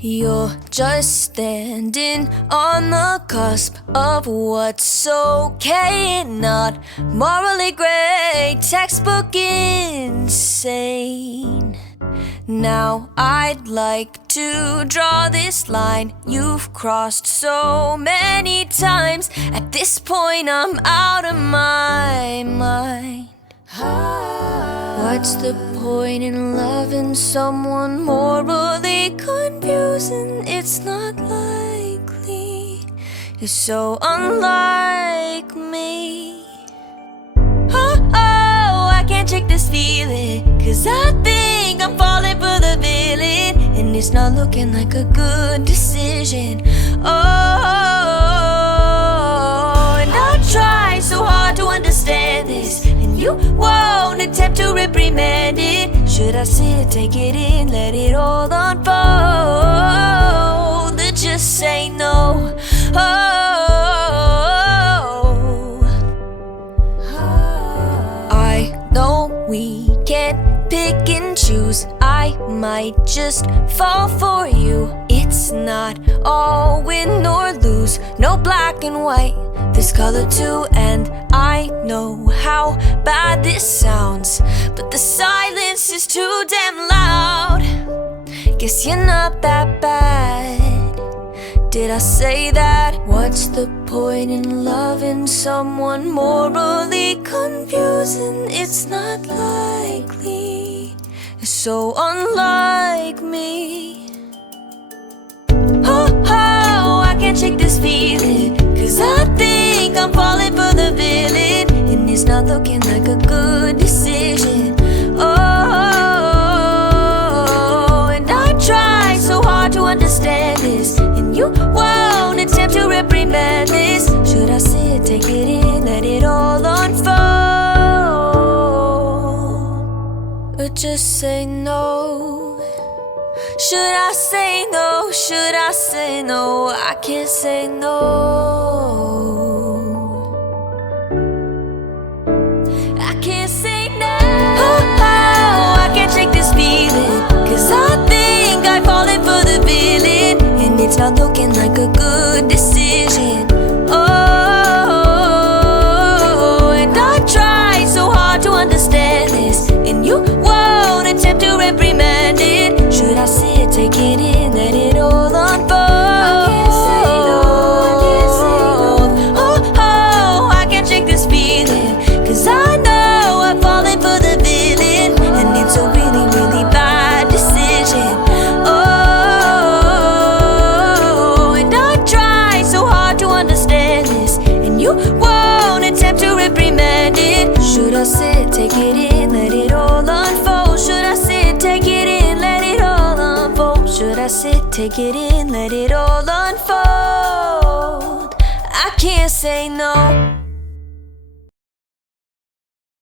You're just standing on the cusp of what's okay and not morally gray, textbook insane. Now I'd like to draw this line you've crossed so many times. At this point I'm out of my mind. What's the point in loving someone morally confusing? It's not likely. You're so unlike me. I can't shake this feeling, 'cause I think I'm falling for the villain, and it's not looking like a good decision. And I try so hard to understand this, and you won't attempt to reprimand it. Should I sit, take it in, let it all unfold, or just say no? I know we can't pick and choose. I might just fall for you. It's not all win or lose, no black and white, there's color too. And I know how bad this sounds, but the silence is too damn loud. Guess you're not that bad. Did I say that? What's the point in loving someone morally confusing? It's not likely. You're so unlike me. I can't shake this feeling, 'cause I think I'm falling for the villain, and it's not looking like a good decision. And I try so hard to understand this, and you won't attempt to reprimand this. Should I sit, take it in, let it all unfold, or just say no? Should I say no? Should I say no? I can't say no. I can't say no. I can't shake this feeling, 'cause I think I'm falling for the villain, and it's not looking like a good decision. And I try so hard to understand this, and you won't attempt to reprimand it. Should I sit, take it in, let it all unfold? I can't say no, I can't say no. I can't shake this feeling, 'cause I know I'm falling for the villain, and it's a really, really bad decision. And I try so hard to understand this, and you won't attempt to reprimand it. Should I sit, take it in, let it all unfold? Should I sit, take it in, let it all unfold? Should I sit, take it in, let it all unfold? I can't say no.